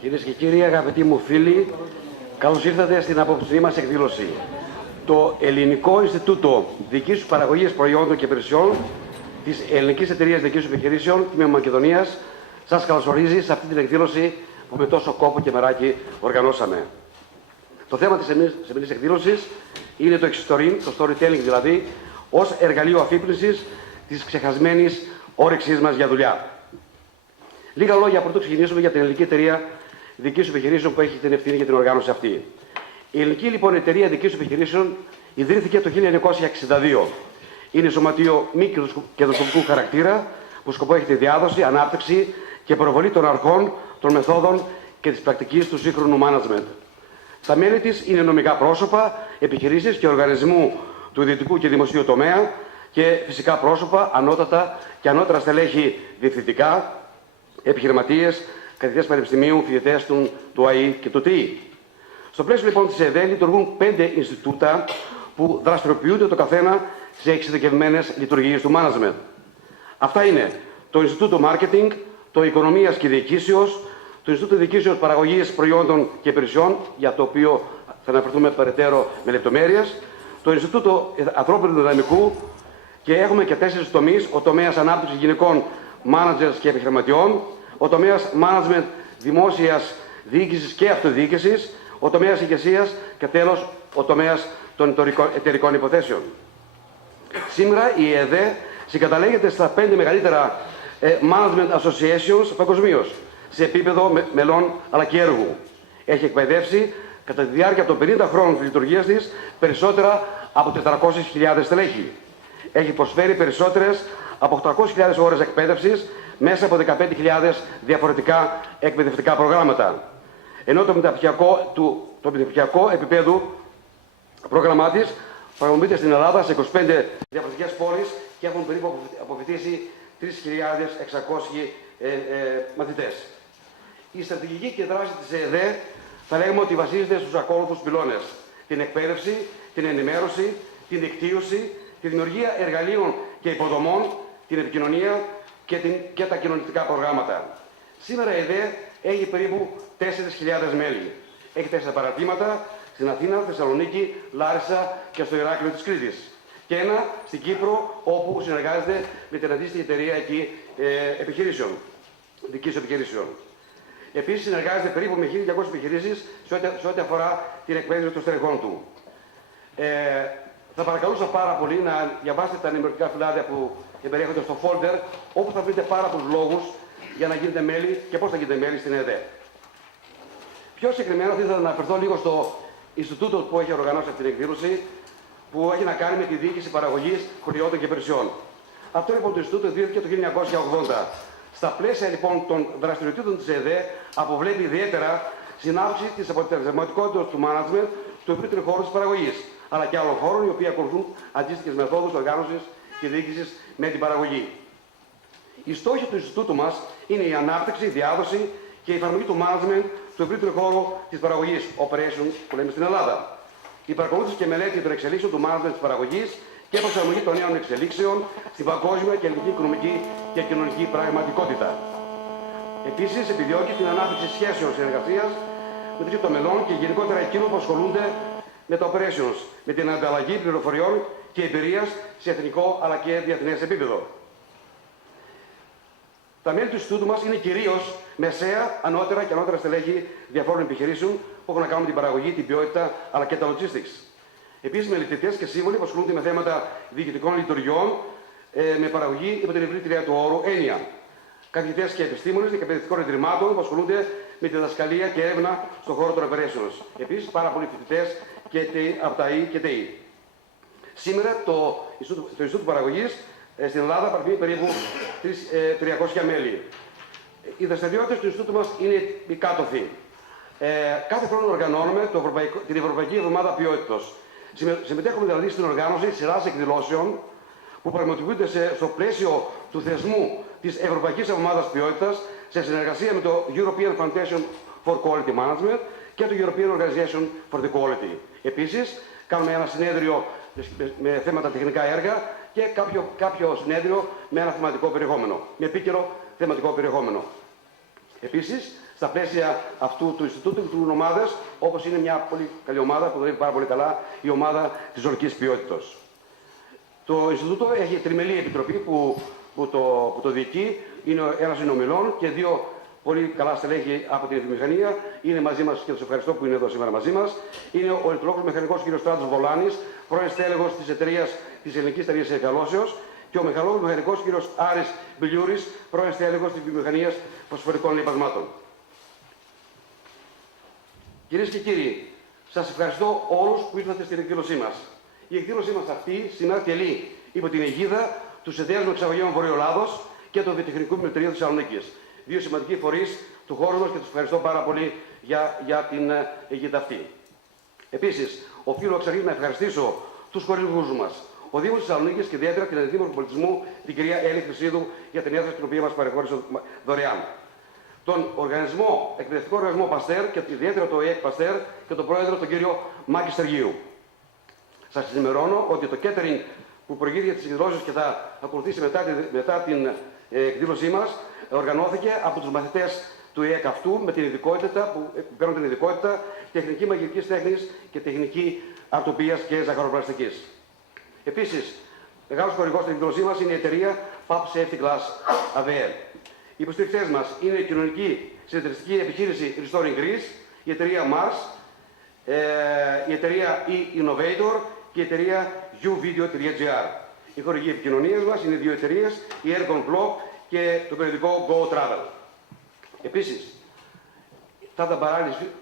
Κυρίες και κύριοι, αγαπητοί μου φίλοι, καλώς ήρθατε στην απόψινή μας εκδήλωση. Το Ελληνικό Ινστιτούτο Δικής Παραγωγής Προϊόντων και Υπηρεσιών της Ελληνικής Εταιρείας Δικής Επιχειρήσεων Τμήμα Μακεδονίας σας καλωσορίζει σε αυτή την εκδήλωση που με τόσο κόπο και μεράκι οργανώσαμε. Το θέμα της σημερινής εκδήλωσης είναι το εξιστορήν, το storytelling δηλαδή, ως εργαλείο αφύπνισης της ξεχασμένης όρεξής μας για δουλειά. Λίγα λόγια πρωτού ξεκινήσουμε για την Ελληνική Εταιρεία Δικής Επιχειρήσεων που έχει την ευθύνη για την οργάνωση αυτή. Η Ελληνική λοιπόν Εταιρεία Δικής Επιχειρήσεων ιδρύθηκε το 1962. Είναι σωματείο μη κερδοσκοπικού χαρακτήρα που σκοπό έχει τη διάδοση, ανάπτυξη και προβολή των αρχών, των μεθόδων και της πρακτικής του σύγχρονου management. Τα μέλη της είναι νομικά πρόσωπα, επιχειρήσεις και οργανισμού του ιδιωτικού και δημοσίου τομέα και φυσικά πρόσωπα, ανώτατα και ανώτερα στελέχη διευθυντικά, επιχειρηματίες, καθηγητές πανεπιστημίου, φοιτητές του ΑΕ και του ΤΕΙ. Στο πλαίσιο λοιπόν της ΕΔΕ λειτουργούν 5 Ινστιτούτα που δραστηριοποιούνται το καθένα σε εξειδικευμένες λειτουργίες του management. Αυτά είναι το Ινστιτούτο Marketing, το Οικονομίας και Διοικήσεως, το Ινστιτούτο Διοικήσεως Παραγωγής Προϊόντων και Υπηρεσιών, για το οποίο θα αναφερθούμε περαιτέρω με λεπτομέρειες, το Ινστιτούτο Ανθρώπινου Δυναμικού και έχουμε και 4 τομείς: ο τομέας ανάπτυξης γυναικών, managers και επιχειρηματιών, ο τομέας management δημόσιας διοίκησης και αυτοδιοίκησης, ο τομέας ηγεσίας και τέλος ο τομέας των εταιρικών υποθέσεων. Σήμερα η ΕΔΕ συγκαταλέγεται στα 5 μεγαλύτερα management associations παγκοσμίως, σε επίπεδο μελών αλλά και έργου. Έχει εκπαιδεύσει κατά τη διάρκεια των 50 χρόνων της λειτουργίας της περισσότερα από 400.000 στελέχη. Έχει προσφέρει περισσότερες από 800.000 ώρες εκπαίδευσης μέσα από 15.000 διαφορετικά εκπαιδευτικά προγράμματα. Ενώ το μεταπτυχιακό επίπεδο πρόγραμμά της πραγματοποιείται στην Ελλάδα σε 25 διαφορετικές πόλεις και έχουν περίπου αποφοιτήσει 3.600 μαθητές. Η στρατηγική και δράση της ΕΔΕ θα λέγουμε ότι βασίζεται στους ακόλουθους πυλώνες: την εκπαίδευση, την ενημέρωση, την δικτύωση, τη δημιουργία εργαλείων και υποδομών, την επικοινωνία και τα κοινωνιστικά προγράμματα. Σήμερα η ΕΔΕ έχει περίπου 4.000 μέλη. Έχει 4 παρατήματα στην Αθήνα, Θεσσαλονίκη, Λάρισα και στο Ηράκλειο της Κρήτης. Και ένα στην Κύπρο, όπου συνεργάζεται με την αντίστοιχη εταιρεία εκεί επιχειρήσεων, δικής επιχειρήσεων. Επίσης, συνεργάζεται περίπου με 1.200 επιχειρήσεις σε ό,τι αφορά την εκπαίδευση των στελεχών του. Θα παρακαλούσα πάρα πολύ να διαβάσετε τα ενημερωτικά φυλάδια που περιέχονται στο folder, όπου θα βρείτε πάρα πολλούς λόγους για να γίνετε μέλη και πώς θα γίνετε μέλη στην ΕΔΕ. Πιο συγκεκριμένα, θα ήθελα να αναφερθώ λίγο στο Ινστιτούτο που έχει οργανώσει αυτή την εκδήλωση, που έχει να κάνει με τη διοίκηση παραγωγής προϊόντων και υπηρεσιών. Αυτό λοιπόν το Ινστιτούτο ιδρύθηκε το 1980. Στα πλαίσια λοιπόν των δραστηριοτήτων της ΕΔΕ αποβλέπει ιδιαίτερα στην αύξηση της αποτελεσματικότητας του management του ευρύτερου χώρου της παραγωγής, αλλά και άλλων χώρων οι οποίοι ακολουθούν αντίστοιχες μεθόδους οργάνωσης και διοίκησης με την παραγωγή. Οι στόχοι του Ινστιτούτου μας είναι η ανάπτυξη, η διάδοση και η εφαρμογή του management του ευρύτερου χώρου της παραγωγής, operation που λέμε στην Ελλάδα. Η παρακολούθηση και μελέτη των εξελίξεων του management της παραγωγής και προσαρμογή των νέων εξελίξεων στην παγκόσμια και ελληνική οικονομική και κοινωνική πραγματικότητα. Επίσης, επιδιώκει την ανάπτυξη σχέσεων συνεργασίας μεταξύ των μελών και γενικότερα εκείνων που ασχολούνται με τα operations, με την ανταλλαγή πληροφοριών και εμπειρίας σε εθνικό αλλά και διεθνές επίπεδο. Τα μέλη του Ινστιτούτου μας είναι κυρίως μεσαία, ανώτερα και ανώτερα στελέχη διαφόρων επιχειρήσεων που έχουν να κάνουν την παραγωγή, την ποιότητα αλλά και τα logistics. Επίσης, μελετητές και σύμβολοι που ασχολούνται με θέματα διοικητικών λειτουργιών με παραγωγή υπό την ευρύτερη του όρου έννοια. Καθηγητές και επιστήμονες εκπαιδευτικών ιδρυμάτων που ασχολούνται με τη διδασκαλία και έρευνα στον χώρο των operations. Επίσης, πάρα πολλοί φοιτητές από τα ΑΕ και ΤΕΙ. Σήμερα το Ινστιτούτο Παραγωγής στην Ελλάδα παρακολουθεί περίπου 300 μέλη. Οι δραστηριότητες του Ινστιτούτου μας είναι οι κάτωθοι. Κάθε χρόνο οργανώνουμε την Ευρωπαϊκή Εβδομάδα Ποιότητος. Συμμετέχουμε δηλαδή στην οργάνωση σειράς εκδηλώσεων που πραγματοποιούνται στο πλαίσιο του θεσμού της Ευρωπαϊκής Εβδομάδας Ποιότητας σε συνεργασία με το European Foundation for Quality Management και το European Organization for the Quality. Επίσης, κάνουμε ένα συνέδριο με θέματα τεχνικά έργα και κάποιο συνέδριο με ένα θεματικό περιεχόμενο, με επίκαιρο θεματικό περιεχόμενο. Επίσης, στα πλαίσια αυτού του Ινστιτούτου λειτουργούν ομάδες, όπως είναι μια πολύ καλή ομάδα που δουλεύει πάρα πολύ καλά, η ομάδα της ζωνικής ποιότητας. Το Ινστιτούτο έχει τριμελή επιτροπή που το διοικεί, ένας είναι ομιλών και δύο πολύ καλά στελέχη από την βιομηχανία. Είναι μαζί μας και τους ευχαριστώ που είναι εδώ σήμερα μαζί μας. Είναι ο ελεκτρολόγος μηχανικός κ. Στράτος Βολάνης, πρώην στέλεχος της Ελληνικής Εταιρείας Εγκαλώσεως, και ο μηχανολόγος μηχανικός κ. Άρης Μπιλιούρης, πρώην στέλεχος της Βιομηχανίας Φωσφορικών Λιπασμάτων. Κυρίες και κύριοι, σας ευχαριστώ όλους που ήρθατε στην εκδήλωσή μας. Η εκδήλωσή μας αυτή σήμερα τελεί υπό την αιγίδα του Συνδέσμου Εξαγωγέων Βορειοελλάδος και του Βιοτεχνικού Μητρίου Θεσσαλονίκης. Δύο σημαντικοί φορείς του χώρου μας και τους ευχαριστώ πάρα πολύ για την αιγίδα αυτή. Επίσης, οφείλω εξ αρχής να ευχαριστήσω τους χορηγούς μας, ο Δήμος Θεσσαλονίκης και ιδιαίτερα την Αντιδήμαρχο Πολιτισμού, την κυρία Έλλη Χρυσίδου, για την έδρα την οποία μας παρεχώρησε δωρεάν. Τον εκπαιδευτικό οργανισμό Παστέρ και ιδιαίτερα το ΕΕΚ Παστέρ και τον πρόεδρο τον κύριο Μάκη Στεργίου. Σας ενημερώνω ότι το catering που προηγήθηκε τις εκδηλώσεις και θα ακολουθήσει μετά την εκδήλωσή μας οργανώθηκε από τους μαθητές του ΕΕΚ αυτού με την ειδικότητα που παίρνουν την ειδικότητα τεχνική μαγειρικής τέχνης και τεχνική αρτοπίας και ζαχαροπλαστικής. Επίσης, μεγάλος χορηγός στην εκδήλωσή μας είναι η εταιρεία PAP Safety Glass AVL. Οι υποστηρικτές μας είναι η κοινωνική συνεταιριστική επιχείρηση Restoring Greece, η εταιρεία Mars, η εταιρεία E-Innovator και η εταιρεία uvideo.gr. Οι χορηγοί επικοινωνίας μας είναι δύο εταιρείες, η Ergon Globe και το περιοδικό Go Travel. Επίσης, θα ήταν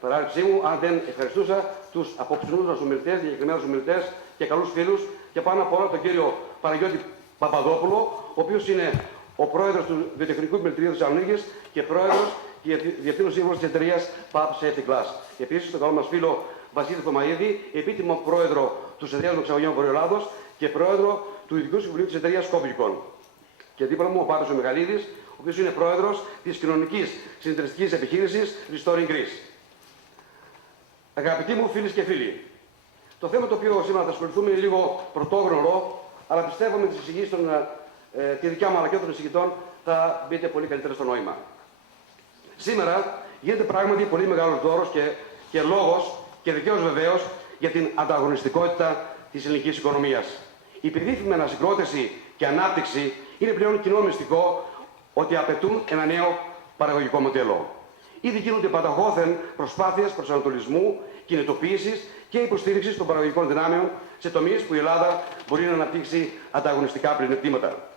παράληψή μου αν δεν ευχαριστούσα τους απόψινούς μας ομιλητές, διακεκριμένους ομιλητές και καλούς φίλους και πάνω απ' όλα τον κύριο Παναγιώτη Παπαδόπουλο, ο οποίος είναι ο πρόεδρος του Βιοτεχνικού Μητρίου Θεσσαλονίκης και πρόεδρος και διευθύνων σύμβουλος της εταιρείας PAP Safety Glass. Επίσης, τον καλό μας φίλο Βασίλη Θωμαίδη, επίτιμο πρόεδρο του Συνδέσμου Εξαγωγέων Βορειοελλάδος και πρόεδρο του Ειδικού Συμβουλίου της εταιρείας Κόμπλικον. Και δίπλα μου ο Πάτος ο Μεγαλίδης, ο οποίος είναι πρόεδρος της κοινωνικής συνεταιριστικής επιχείρησης Restoring Greece. Αγαπητοί μου φίλοι και φίλοι, το θέμα το οποίο σήμερα θα ασχοληθούμε είναι λίγο πρωτόγνωρο, αλλά πιστεύω με τις εισηγήσεις τη δικιά μου αλλά και των εισηγητών θα μπείτε πολύ καλύτερα στο νόημα. Σήμερα γίνεται πράγματι πολύ μεγάλος δώρος και λόγος, και δικαίως βεβαίως, για την ανταγωνιστικότητα της ελληνικής οικονομίας. Η περίφημη ανασυγκρότηση και ανάπτυξη είναι πλέον κοινό μυστικό ότι απαιτούν ένα νέο παραγωγικό μοντέλο. Ήδη γίνονται πανταχώθεν προσπάθειες προσανατολισμού, κινητοποίησης και υποστήριξης των παραγωγικών δυνάμεων σε τομείς που η Ελλάδα μπορεί να αναπτύξει ανταγωνιστικά πλεονεκτήματα.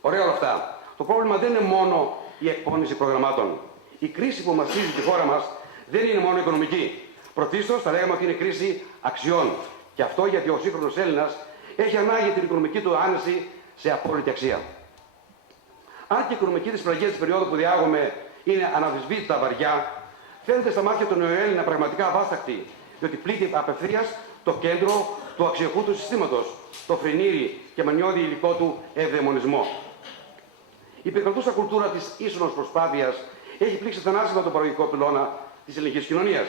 Ωραία όλα αυτά. Το πρόβλημα δεν είναι μόνο η εκπόνηση προγραμμάτων. Η κρίση που μαστίζει τη χώρα μας δεν είναι μόνο οικονομική. Πρωτίστως θα λέγαμε ότι είναι κρίση αξιών. Και αυτό γιατί ο σύγχρονος Έλληνας έχει ανάγκη την οικονομική του άνεση σε απόλυτη αξία. Αν και η οικονομική δυσπραγία της περίοδου που διάγουμε είναι αναμφισβήτητα βαριά, φαίνεται στα μάτια του νεοέλληνα πραγματικά αβάσταχτη, διότι πλήττει απευθείας το κέντρο του αξιοκούτου συστήματος, το φρενήρι και μανιώδη υλικό του ευδαιμονισμό. Η επικρατούσα κουλτούρα της ίσονος προσπάθειας έχει πλήξει θανάσιμα τον παραγωγικό πυλώνα της ελληνικής κοινωνίας.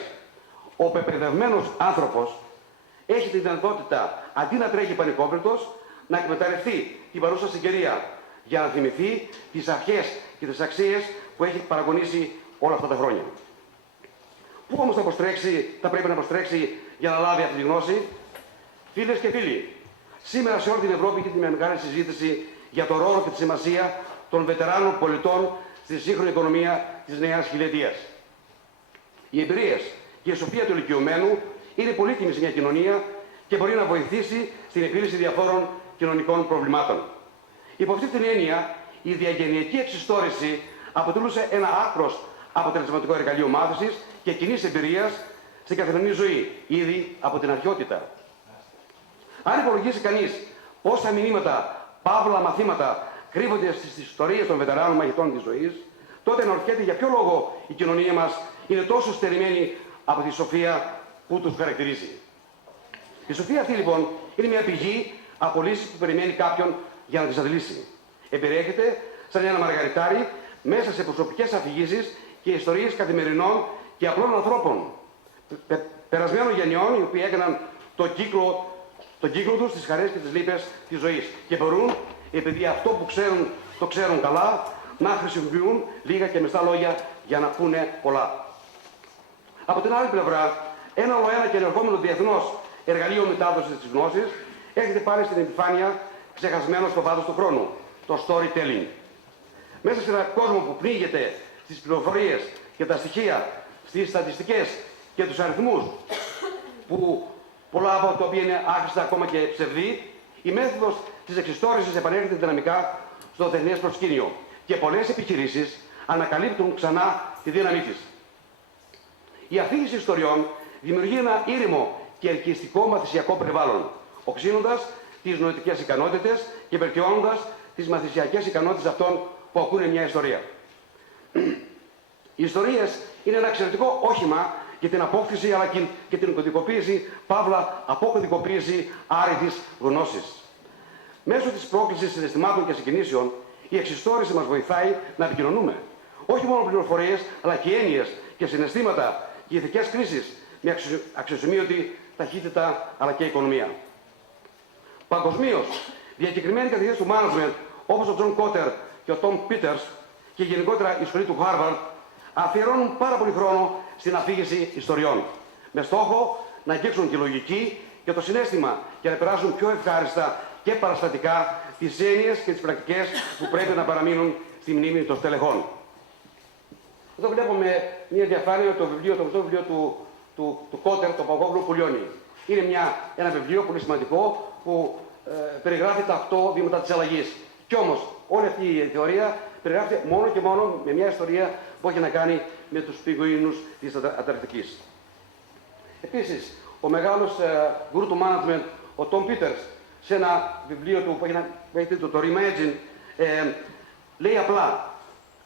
Ο πεπαιδευμένος άνθρωπος έχει τη δυνατότητα, αντί να τρέχει πανικόβλητος, να εκμεταλλευτεί την παρούσα συγκαιρία για να θυμηθεί τις αρχές και τις αξίες που έχει παραγωνίσει όλα αυτά τα χρόνια. Πού όμως θα πρέπει να προστρέξει για να λάβει αυτή τη γνώση? Φίλες και φίλοι, σήμερα σε όλη την Ευρώπη γίνεται μια μεγάλη συζήτηση για το ρόλο και τη σημασία των βετεράνων πολιτών στη σύγχρονη οικονομία της νέας χιλιετίας. Οι εμπειρίες και η σοφία του ηλικιωμένου είναι πολύτιμη σε μια κοινωνία και μπορεί να βοηθήσει στην επίλυση διαφόρων κοινωνικών προβλημάτων. Υπό αυτή την έννοια, η διαγενειακή εξιστόρηση αποτελούσε ένα άκρος αποτελεσματικό εργαλείο μάθησης και κοινής εμπειρίας στην καθημερινή ζωή, ήδη από την αρχαιότητα. Αν υπολογίσει κανείς πόσα μηνύματα, παύλα μαθήματα κρύβονται στις ιστορίες των βετεράνων μαχητών της ζωής, τότε αναρωτιέται για ποιο λόγο η κοινωνία μας είναι τόσο στερημένη από τη σοφία που τους χαρακτηρίζει. Η σοφία αυτή λοιπόν είναι μια πηγή από λύσεις που περιμένει κάποιον για να τις αντιλήσει. Εμπεριέχεται σαν ένα μαργαριτάρι μέσα σε προσωπικές αφηγήσεις και ιστορίες καθημερινών και απλών ανθρώπων, περασμένων γενιών, οι οποίοι έκαναν το κύκλο τον κύκλο τους, τις χαρές και τις λύπες της ζωής. Και μπορούν, επειδή αυτό που ξέρουν, το ξέρουν καλά, να χρησιμοποιούν λίγα και μεστά λόγια για να πούνε πολλά. Από την άλλη πλευρά, ένα ολοένα και ενερχόμενο διεθνώς εργαλείο μετάδοσης της γνώσης έρχεται πάλι στην επιφάνεια ξεχασμένο στο βάθος του χρόνου, το storytelling. Μέσα σε έναν κόσμο που πνίγεται στις πληροφορίες και τα στοιχεία, στις στατιστικές και τους αριθμούς, που πολλά από τα οποία είναι άχρηστα ακόμα και ψευδή, η μέθοδος της εξιστόρησης επανέρχεται δυναμικά στο διεθνές προσκήνιο και πολλές επιχειρήσεις ανακαλύπτουν ξανά τη δύναμή της. Η αφήγηση ιστοριών δημιουργεί ένα ήρεμο και ελκυστικό μαθησιακό περιβάλλον, οξύνοντας τις νοητικές ικανότητες και βελτιώνοντας τις μαθησιακές ικανότητες αυτών που ακούνε μια ιστορία. Οι ιστορίες είναι ένα εξαιρετικό όχημα για την απόκτηση αλλά και την κωδικοποίηση, παύλα αποκωδικοποίηση άρρητης γνώσης. Μέσω της πρόκλησης συναισθημάτων και συγκινήσεων, η εξιστόρηση μας βοηθάει να επικοινωνούμε. Όχι μόνο πληροφορίες, αλλά και έννοιες και συναισθήματα και ηθικές κρίσεις με αξιοσημείωτη ταχύτητα αλλά και οικονομία. Παγκοσμίως, διακεκριμένοι καθηγητές του management όπως ο Τζον Κότερ και ο Τόμ Πίτερς και γενικότερα η σχολή του Harvard αφιερώνουν πάρα πολύ χρόνο στην αφήγηση ιστοριών, με στόχο να αγγίξουν τη λογική και το συναίσθημα και να περάσουν πιο ευχάριστα και παραστατικά τις έννοιες και τις πρακτικές που πρέπει να παραμείνουν στη μνήμη των στελεχών. Εδώ βλέπουμε μια διαφάνεια το βιβλίο του Κότερ, το Παγκόσμιο που λιώνει. Είναι ένα βιβλίο πολύ σημαντικό που περιγράφει τα 8 βήματα της αλλαγής. Κι όμως όλη αυτή η θεωρία περιγράφεται μόνο και μόνο με μια ιστορία που έχει να κάνει με τους πιγκουίνους της Ανταρκτικής. Επίσης, ο μεγάλος γκουρού του management, ο Τόμ Πίτερς, σε ένα βιβλίο του που έχει τίτλο το Reimagine, λέει απλά: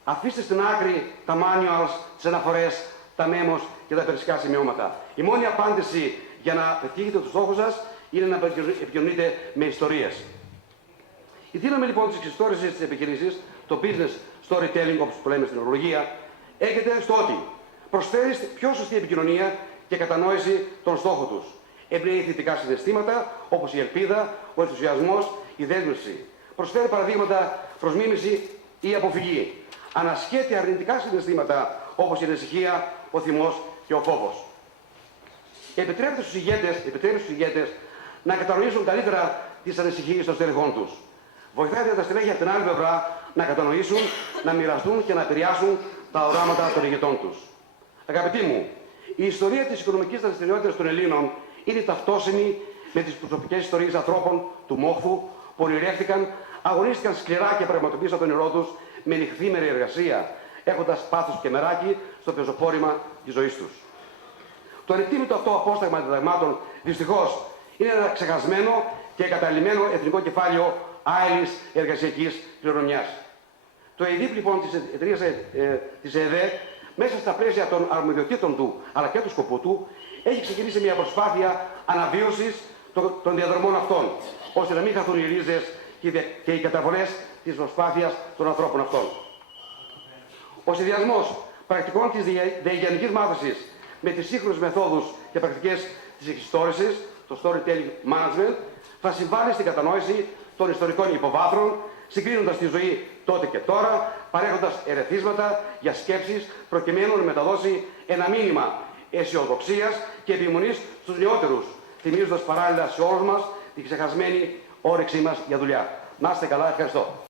αφήστε στην άκρη τα manuals, τις αναφορές, τα memos και τα περιστικά σημειώματα. Η μόνη απάντηση για να πετύχετε τους στόχους σας είναι να επικοινωνείτε με ιστορίες. Η δύναμη λοιπόν της εξιστόρησης της επιχειρήσης, το business storytelling όπως το λέμε στην ορολογία, έρχεται στο ότι προσφέρει πιο σωστή επικοινωνία και κατανόηση των στόχων τους. Εμπνέει θετικά συναισθήματα όπως η ελπίδα, ο ενθουσιασμός, η δέσμευση. Προσφέρει παραδείγματα προς μίμηση ή αποφυγή. Ανασχέτει αρνητικά συναισθήματα όπως η ανησυχία, ο θυμός και ο φόβος. Επιτρέπει στους ηγέτες να κατανοήσουν καλύτερα τις ανησυχίες των στελεχών τους. Βοηθάει τα στελέχη από την άλλη πλευρά να κατανοήσουν, να μοιραστούν και να επηρεάσουν τα οράματα των ηγετών τους. Αγαπητοί μου, η ιστορία της οικονομικής δραστηριότητας των Ελλήνων είναι ταυτόσιμη με τις προσωπικές ιστορίες ανθρώπων του μόχθου που ονειρεύτηκαν, αγωνίστηκαν σκληρά και πραγματοποίησαν τον όνειρό τους με νυχθήμερη εργασία, έχοντας πάθος και μεράκι στο πεζοπόρημα της ζωής τους. Το ανεκτήμητο αυτό απόσταγμα διδαγμάτων δυστυχώς είναι ένα ξεχασμένο και εγκαταλειμμένο εθνικό κεφάλαιο άειλης εργασιακής κληρονομιάς. Το ΕΔΙΠ λοιπόν της εταιρείας της ΕΔΕ, μέσα στα πλαίσια των αρμοδιοτήτων του αλλά και του σκοπού του, έχει ξεκινήσει μια προσπάθεια αναβίωσης των διαδρομών αυτών, ώστε να μην χαθούν οι ρίζες και οι καταβολές της προσπάθειας των ανθρώπων αυτών. Ο συνδυασμός πρακτικών της διαγενικής μάθησης με τις σύγχρονες μεθόδους και πρακτικές της εξιστόρησης, το storytelling management, θα συμβάλλει στην κατανόηση των ιστορικών υποβάθρων, συγκρίνοντας τη ζωή τότε και τώρα, παρέχοντας ερεθίσματα για σκέψεις, προκειμένου να μεταδώσει ένα μήνυμα αισιοδοξίας και επιμονής στους νεότερους, θυμίζοντας παράλληλα σε όλους μας τη ξεχασμένη όρεξή μας για δουλειά. Να είστε καλά, ευχαριστώ.